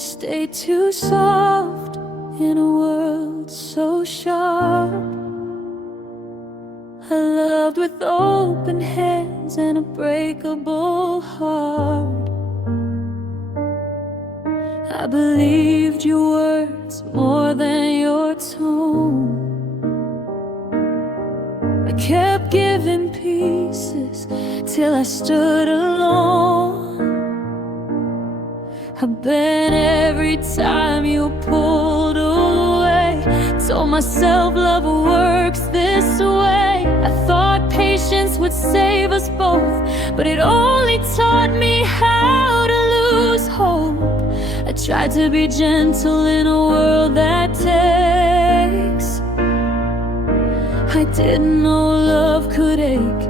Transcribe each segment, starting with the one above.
stay too soft in a world so sharp. I loved with open hands and a breakable heart. I believed your words more than your tone. I kept giving pieces till I stood alone. I bent every time you pulled away. Told myself love works this way. I thought patience would save us both, but it only taught me how to lose hope. I tried to be gentle in a world that takes. I didn't know love could ache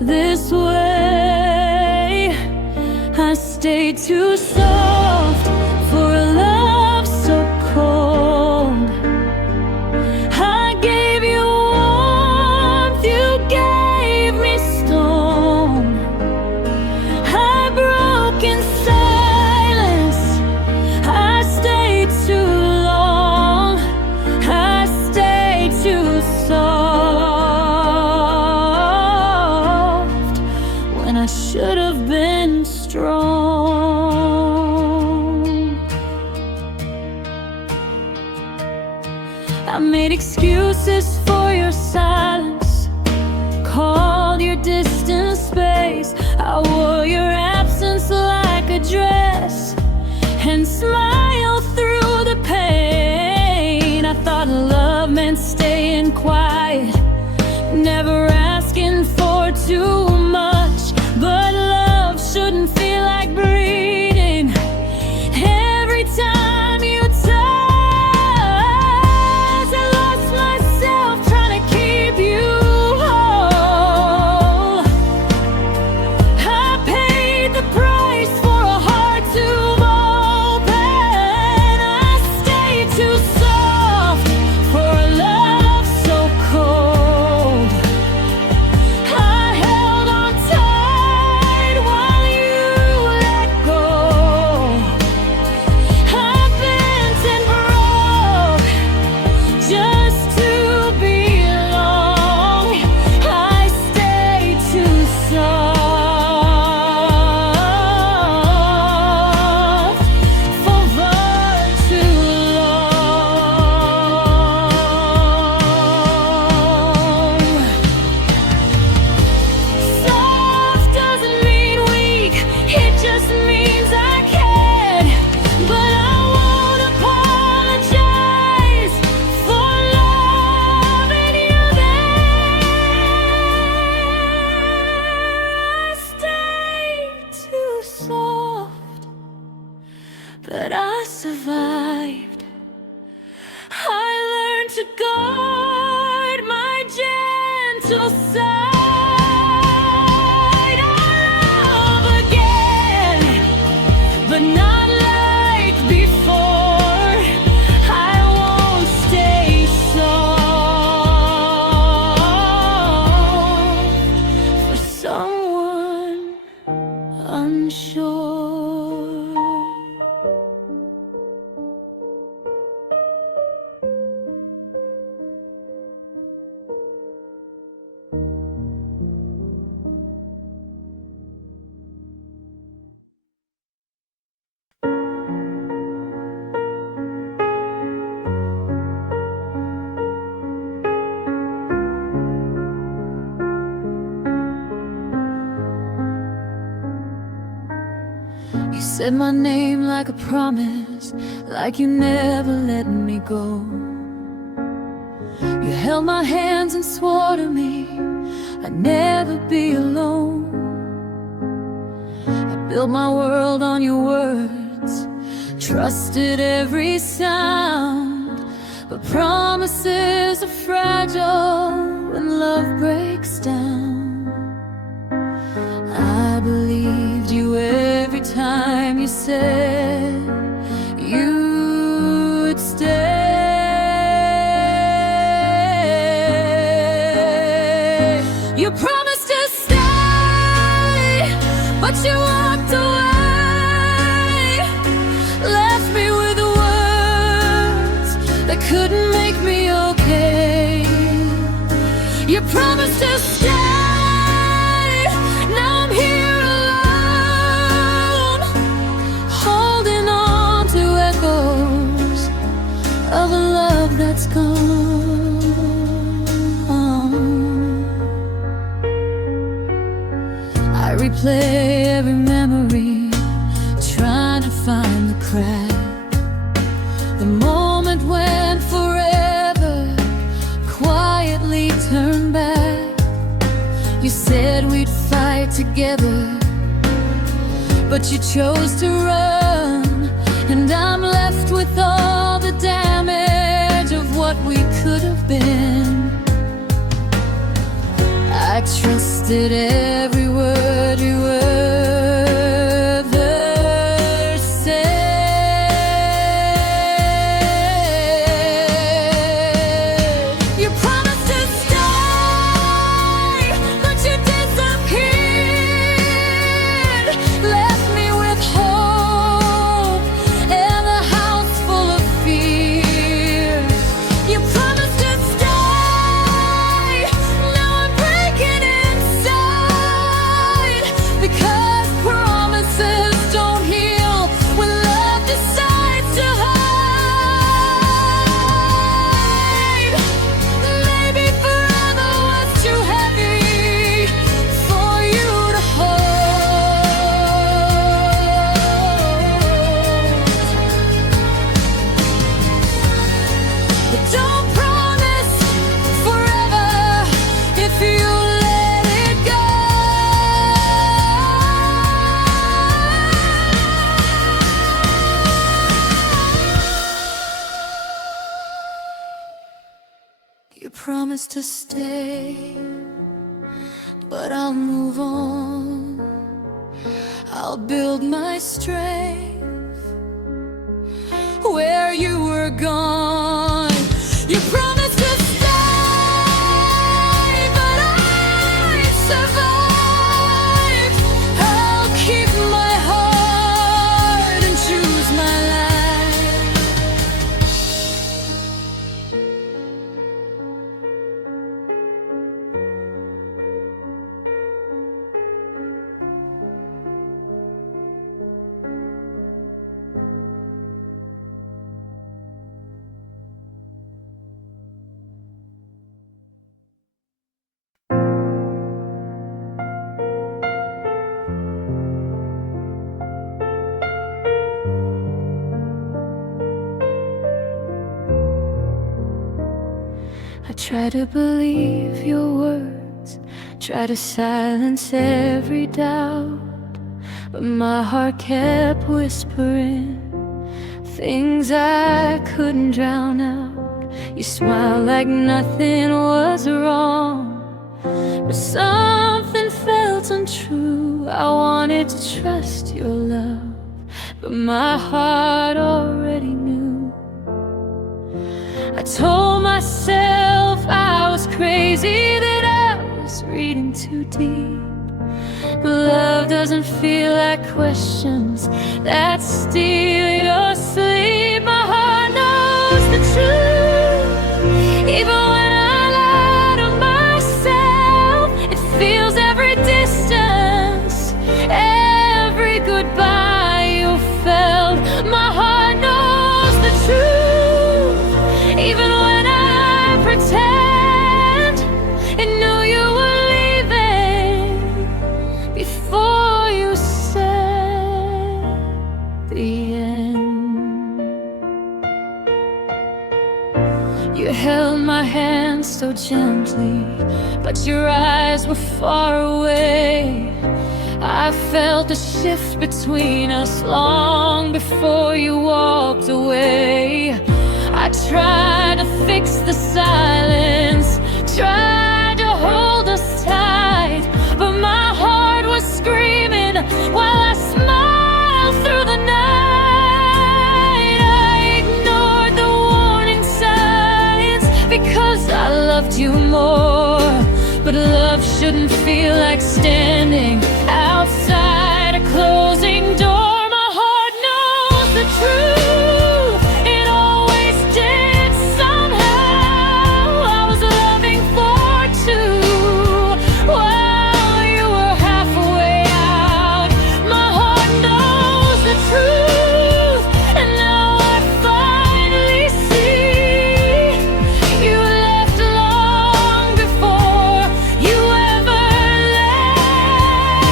this way. I stayed too soft for a love so cold. I gave you warmth, you gave me stone. I broke in silence, I stayed too long. I stayed too soft when I should have been strong. I made excuses for your silence, called your distant space. I wore your absence like a dress and smiled through the pain. I thought love meant staying quiet, never asking for too much. But love shouldn't feel like breathing every time you touch. I lost myself trying to keep you whole. I paid the price for a heart to open. I stayed too soft for a love so cold. I held on tight while you let go. I bent and broke just to belong. I stayed too soft for far too long. Soft doesn't mean weak, it just means I cared. But I won't apologize for loving you there. I stayed too soft, but I survived. I learned to guard my gentle side. I love again, but not like before. I won't stay soft for someone unsure. You said my name like a promise, like you never let me go. You held my hands and swore to me I'd never be alone. I built my world on your words, trusted every sound. But promises are fragile when love breaks down. I believed you every time you said you would stay. You promised to stay, but you walked away, left me with said we'd fight together, but you chose to run, and I'm left with all the damage of what we could have been. I trusted every word you ever said. You promised to stay, but you disappeared. Left me with hope and a house full of fear. You promised to stay, now I'm breaking inside, because promises don't heal when love decides to hide. Maybe forever was too heavy for you to hold. But don't promise forever if you let it go. You promised to stay, but I'll move on. I'll build my strength where you were gone. You promised to stay, but I survived. I'll keep my heart and choose my life. I try to believe your words, try to silence every doubt, but my heart kept whispering things I couldn't drown out. You smiled like nothing was wrong, but something felt untrue. I wanted to trust your love, but my heart already knew. I told myself I was crazy, that I was reading too deep. But love doesn't feel like questions that steal your sleep. My heart knows the truth, even when I lie to myself. It feels every distance, every goodbye you felt. My heart knows the truth, even when I pretend. It knew you were leaving before you said the end. You held my hand so gently, but your eyes were far away. I felt a shift between us long before you walked away. I tried to fix the silence, tried to hold us tight, but my heart was screaming while I smiled through the night. I ignored the warning signs because I loved you more, but love shouldn't feel like standing outside a closing door. My heart knows the truth, it always did somehow. I was loving for two while you were halfway out. My heart knows the truth, and now I finally see you left long before you ever left.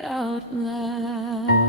out loud.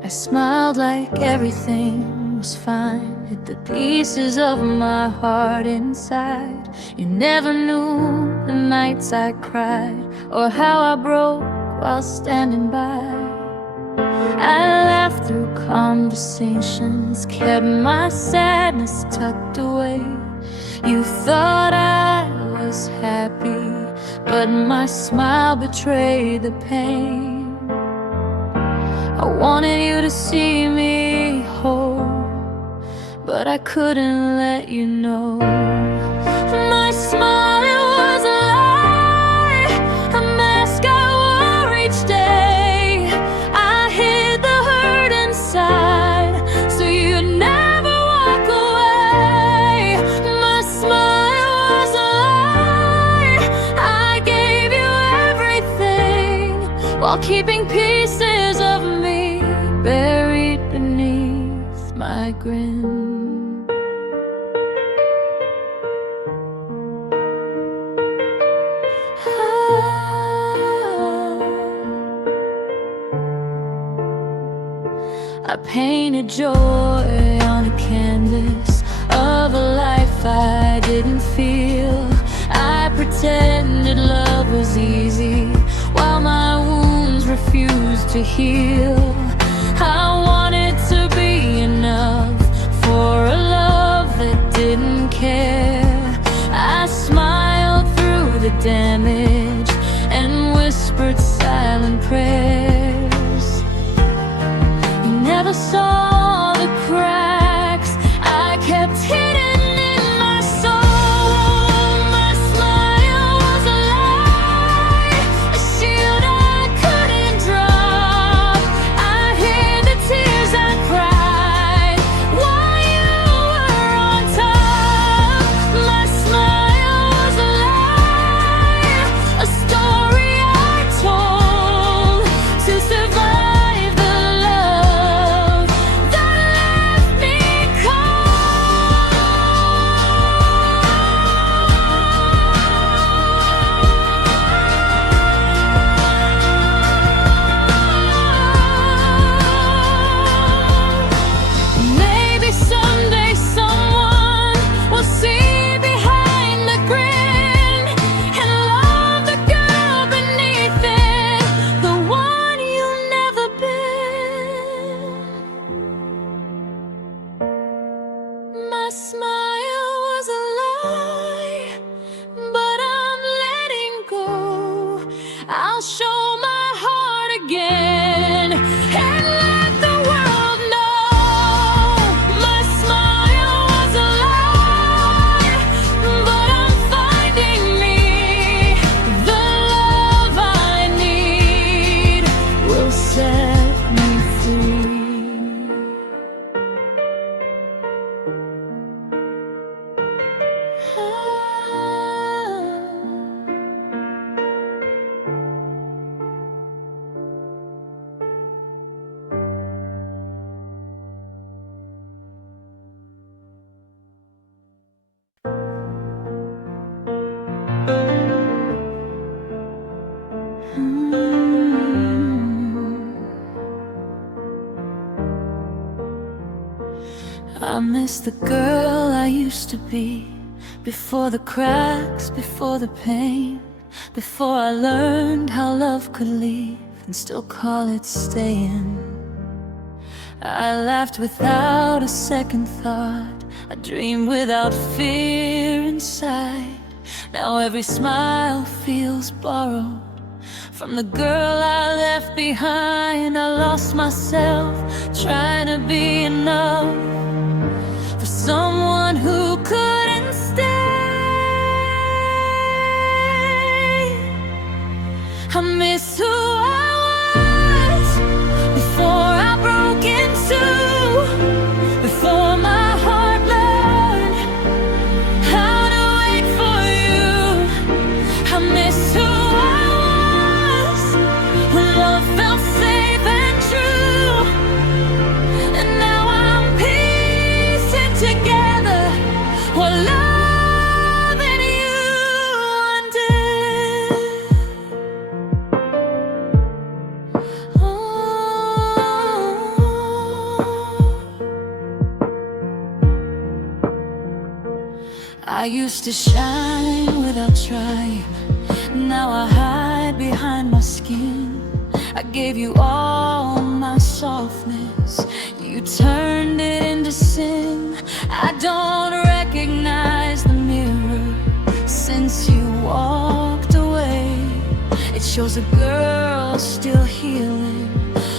I smiled like everything was fine, hid the pieces of my heart inside. You never knew the nights I cried, or how I broke while standing by. I laughed through conversations, kept my sadness tucked away. You thought I was happy, but my smile betrayed the pain. I wanted you to see me whole, but I couldn't let you know. My smile, it was a lie, a mask I wore each day. I hid the hurt inside, so you'd never walk away. My smile was a lie, I gave you everything, while keeping pieces of me buried beneath my grin. I painted joy on a canvas of a life I didn't feel. I pretended love was easy, while my wounds refused to heal. I wanted to be enough for a love that didn't care. I smiled through the damage and whispered silent prayers. You never saw the cracks I kept hidden in my soul. My smile was a lie, a shield I couldn't drop. I hid the tears I cried while you were on top. My smile was a lie, a story I told to survive the love that left me cold. Maybe someday someone will see behind the grin and love the girl beneath it, the one you've never been. My smile was a lie, but I'm letting go. I'll show my heart again and let the world know. My smile was a lie, but I'm finding me. The love I need will set me free. I miss the girl I used to be, before the cracks, before the pain, before I learned how love could leave and still call it staying. I laughed without a second thought, I dreamed without fear inside. Now every smile feels borrowed from the girl I left behind. I lost myself trying to be enough for someone who couldn't stay. I miss who I was before I broke in two, before my heart learned how to wait for you. I miss who I was when love felt safe and true, and now I'm piecing together what loving you undid. I used to shine without trying. Now I hide behind my skin. I gave you all my softness. You turned it into sin. I don't recognize the mirror since you walked away. It shows a girl still healing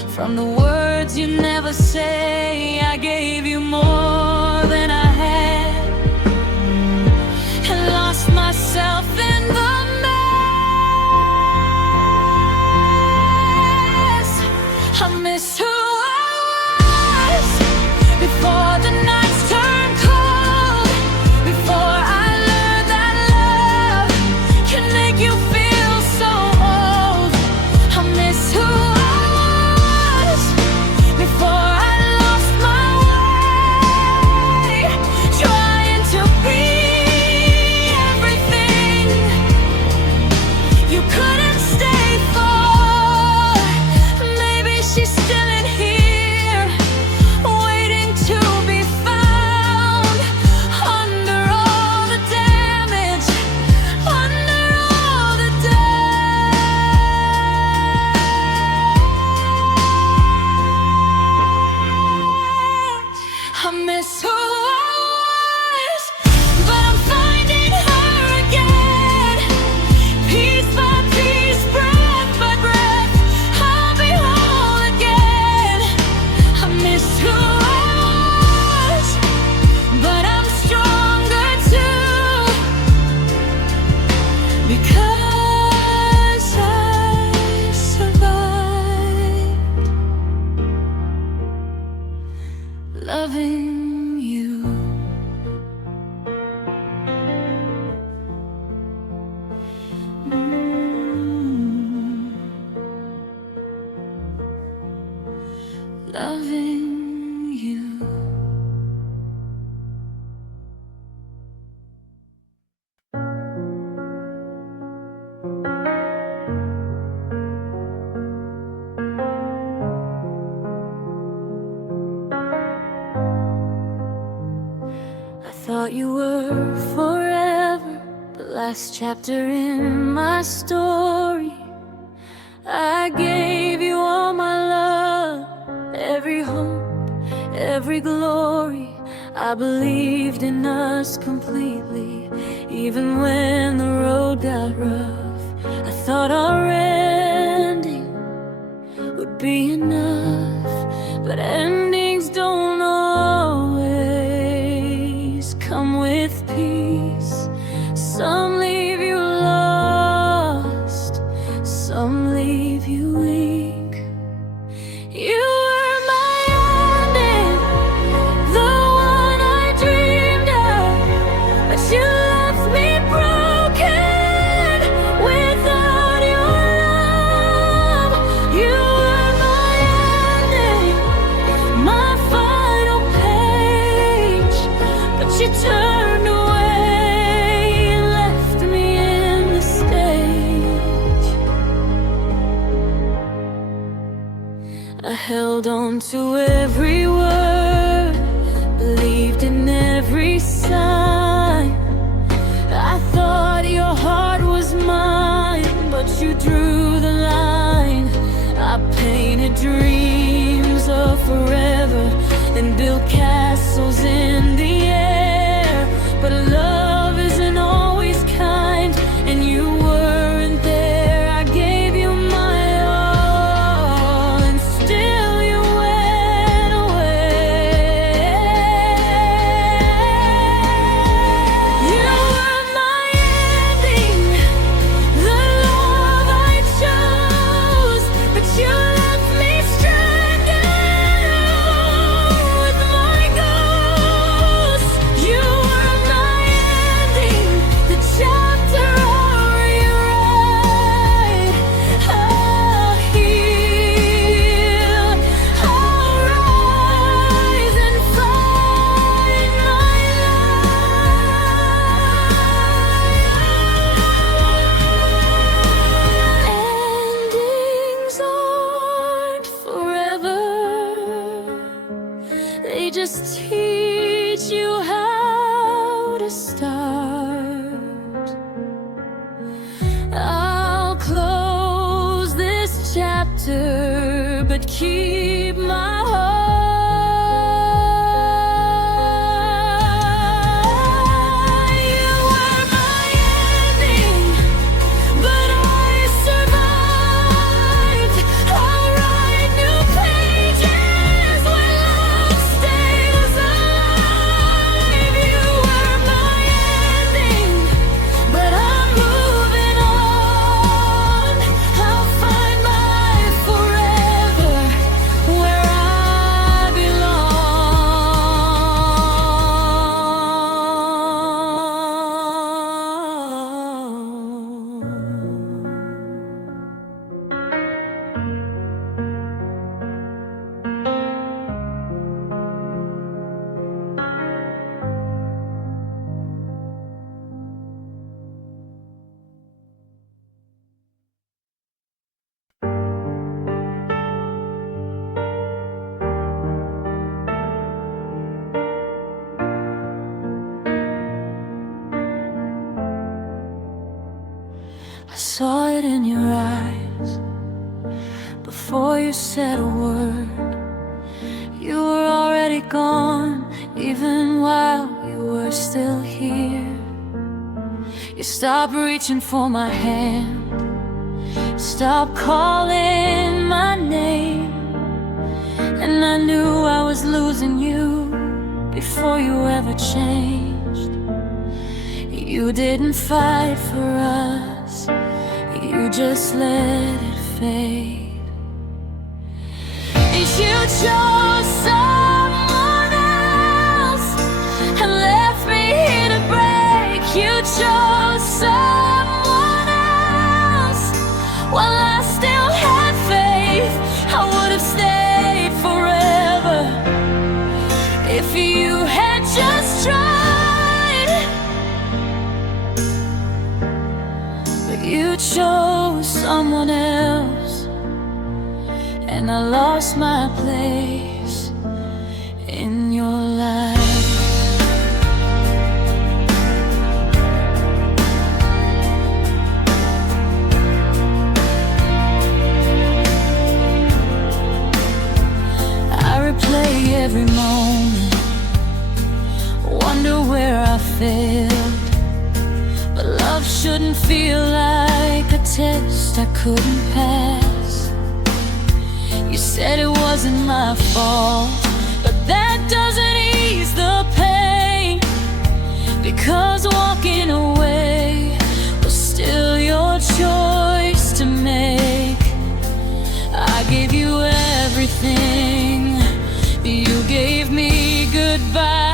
from the words you never say. I gave you more than I had and lost myself in the mess. I miss who I was before the nights turned cold, before I learned that love can make you feel so old. I miss who I was before I lost my way, trying to be everything you couldn't stay for. Maybe she's still in here, waiting to be found. Under all the damage, under all the I miss who I was, but I'm finding her again. Piece by piece, breath by breath, I'll be whole again. I miss who I was, but I'm stronger too, because I survived loving you. Loving you. I thought you were forever, the last chapter in my story. I gave you all my love, every hope, every glory. I believed in us completely, even when the road got rough. I thought our ending would be enough, but endings don't always come with peace. Some leave you lost, some leave you weak. You were my ending, the one I dreamed of, but you left me broken without your love. You were my ending, my final page, but you turned away, left me in the stage. I held on to every word, believed in every sign. I thought your heart was mine, but you drew the line. I painted dreams of forever and built castles in the air, but love isn't always kind, and you weren't there. I gave you my all, and still you went away. You were my ending, the love I chose. would keep my heart. You were my ending, but I survived. I'll write new pages when love stays alive. You were my ending, but I'm moving on. I'll find my forever where I saw it in your eyes before you said a word. You were already gone, even while you were still here. You stopped reaching for my hand, stopped calling my name, and I knew I was losing you before you ever changed. You didn't fight for us, you just let it fade. You chose someone else and left me here to break. You chose someone else while I still had faith. I would have stayed forever if you had just tried. But you chose someone else, and I lost my place in your life. I replay every moment, wonder where I failed. But love shouldn't feel like a test I couldn't pass. You said it wasn't my fault, but that doesn't ease the pain, because walking away was still your choice to make. I gave you everything, you gave me goodbye.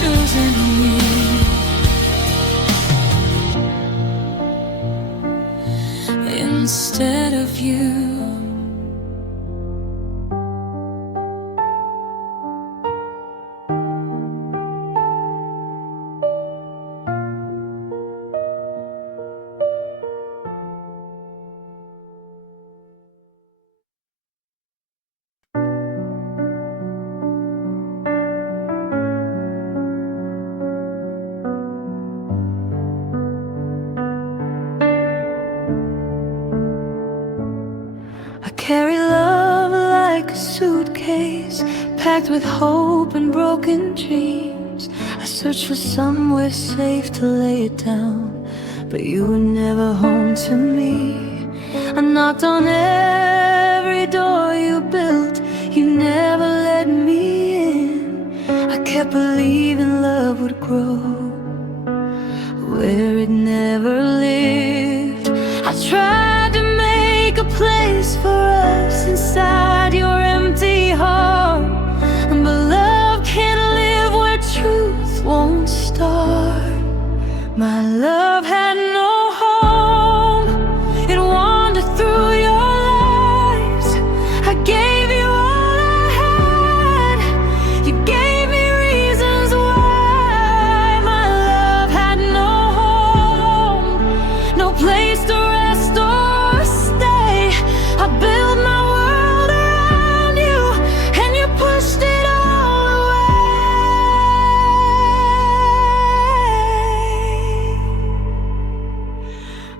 Choosing me instead of you. Carry love like a suitcase packed with hope and broken dreams. I searched for somewhere safe to lay it down, but you were never home to me. I knocked on every door you built, you never let me in. I kept believing love would grow where it never lived. I tried to make a place for us inside your empty heart, but love can't live where truth won't start. My love had no home, it wandered through your lives. I gave you all I had, you gave me reasons why. My love had no home, no place to rest or stay. I built my world around you, and you pushed it all away.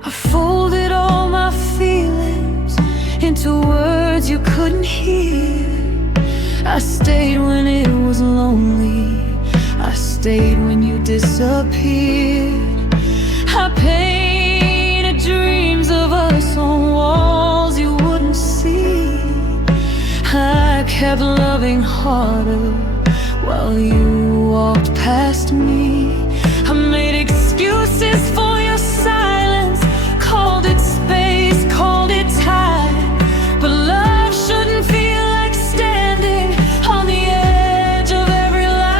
I folded all my feelings into words you couldn't hear. I stayed when it was lonely, I stayed when you disappeared. I painted dreams of us on walls you wouldn't see. I kept loving harder while you walked past me. I made excuses for your silence, called it space, called it time, but love shouldn't feel like standing on the edge of every line.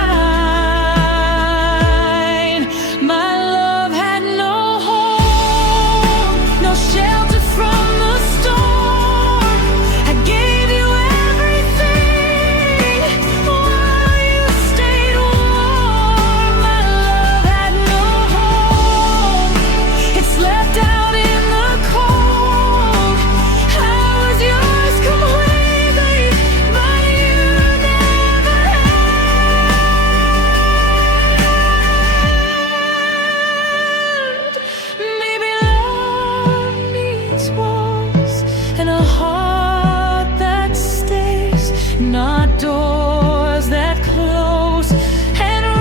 My love had no home, no shelter from the storm. I gave you everything while you stayed warm. My love had no home, it slept out in the cold. I was yours completely, but you never had. Maybe love needs walls and a heart that stays, not doors that close and run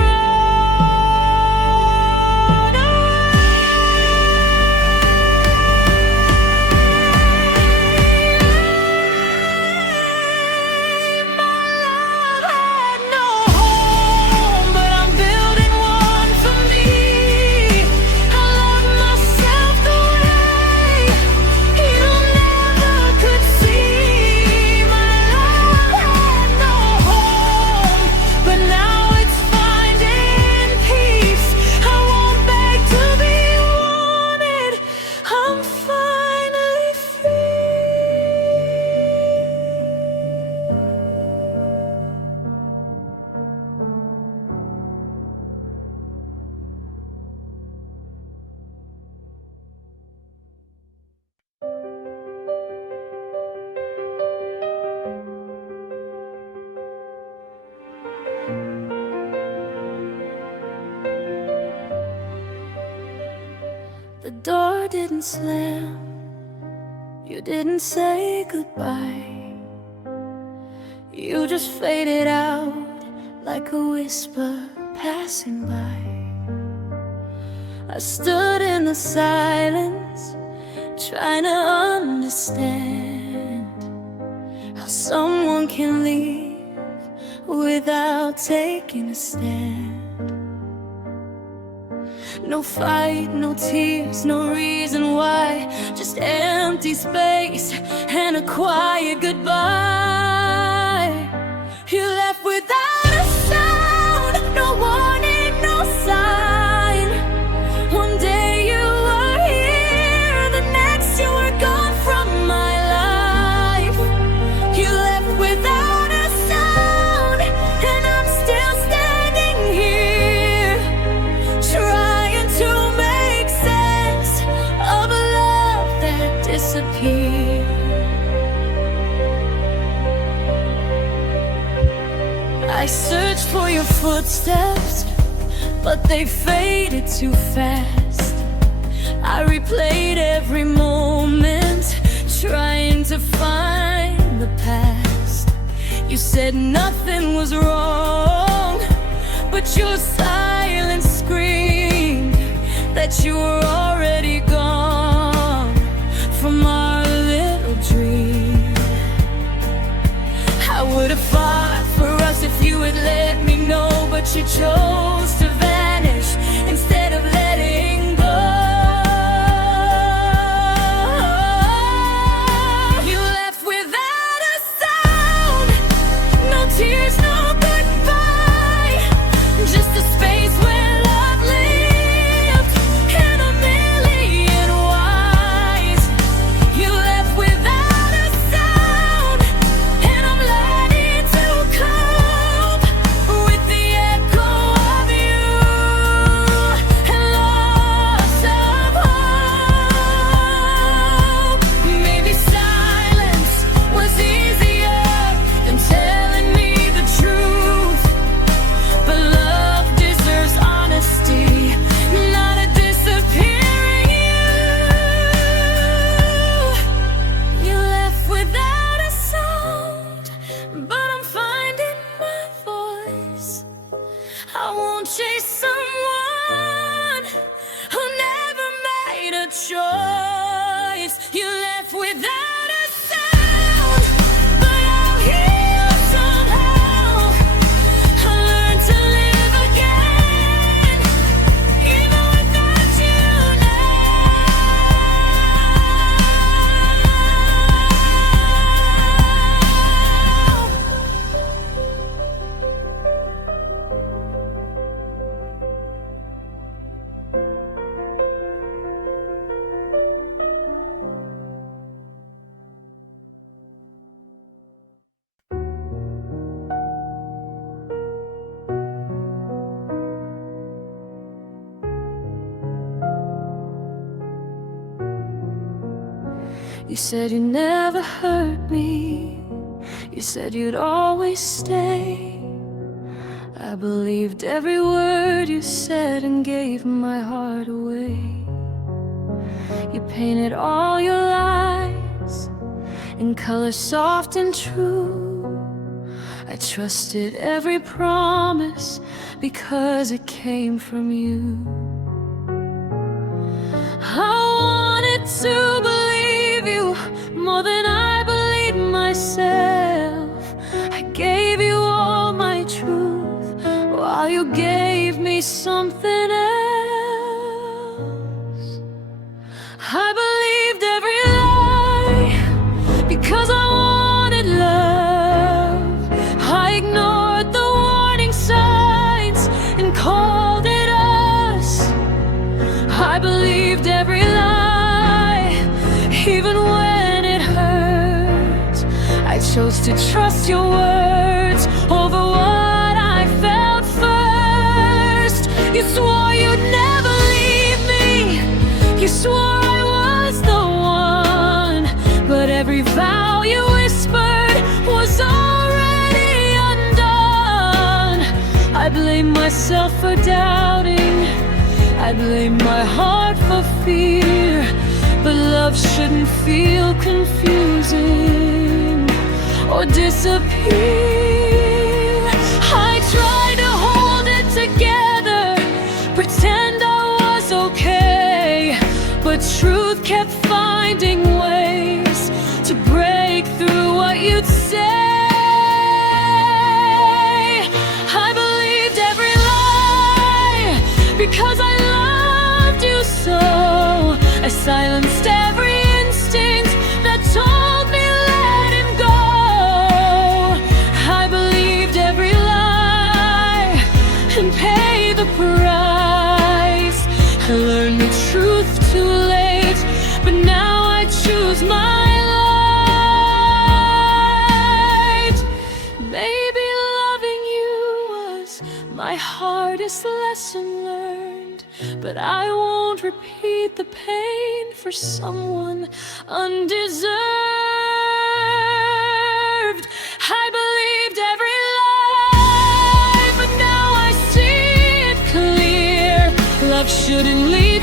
away. My love had no home, but I'm building one for me. I love myself the way you never could see. My love had no home, but now it's finding peace. I won't beg to be wanted, I'm finally free. The door didn't slam, you didn't say goodbye. You just faded out like a whisper passing by. I stood in the silence, trying to understand how someone can leave without taking a stand. No fight, no tears, no reason why, just empty space and a quiet goodbye. You left without a sound, no warning, no sign. One day you were here, the next you were gone from my life. You left without a sound, and I'm still standing here, trying to make sense of a love that disappeared. I searched for your footsteps, but they faded too fast. I replayed every moment, trying to find the past. You said nothing was wrong, but your silence that you were already gone from our little dream. I would have fought for us if you had let me know, but you chose to vanish instead of letting go. You left without a sound, no tears, no goodbye, just a space where love lived in a million whys. You left without a sound, and I'm learning to cope with the echo of you and loss of hope. Maybe silence was easier than telling me the truth, but love deserves honesty, not a disappearing you. You left without a sound, but I'm finding my voice. I won't chase someone who never made a choice. You left without a sound, but I'll heal somehow. I learned to live again, even without you You said you'd never hurt me. You said you'd always stay. I believed every word you said and gave my heart away. You painted all your lies in color soft and true. I trusted every promise because it came from you. I wanted to believe you more than I believed myself. I gave you all my truth while you gave me something else. I believed every lie because I wanted love. I ignored the warning signs and called it us. I believed every lie, even when it hurt. I chose to trust your words over what I felt first. You swore you'd never leave me. You swore I was the one, but every vow you whispered was already undone. I blame myself for doubting, I blame my heart for fear, but love shouldn't feel confusing or disappear. I tried to hold it together, pretend I was okay, but truth kept finding ways to break through what you'd say. I believed every lie because I loved you so. I silenced every instinct that told me let him go. I believed every lie and paid the price. I learned the truth too late, but now I choose my light. Maybe loving you was my hardest lesson learned, but I won't repeat the pain for someone undeserved. I believed every lie, but now I see it clear. Love shouldn't leave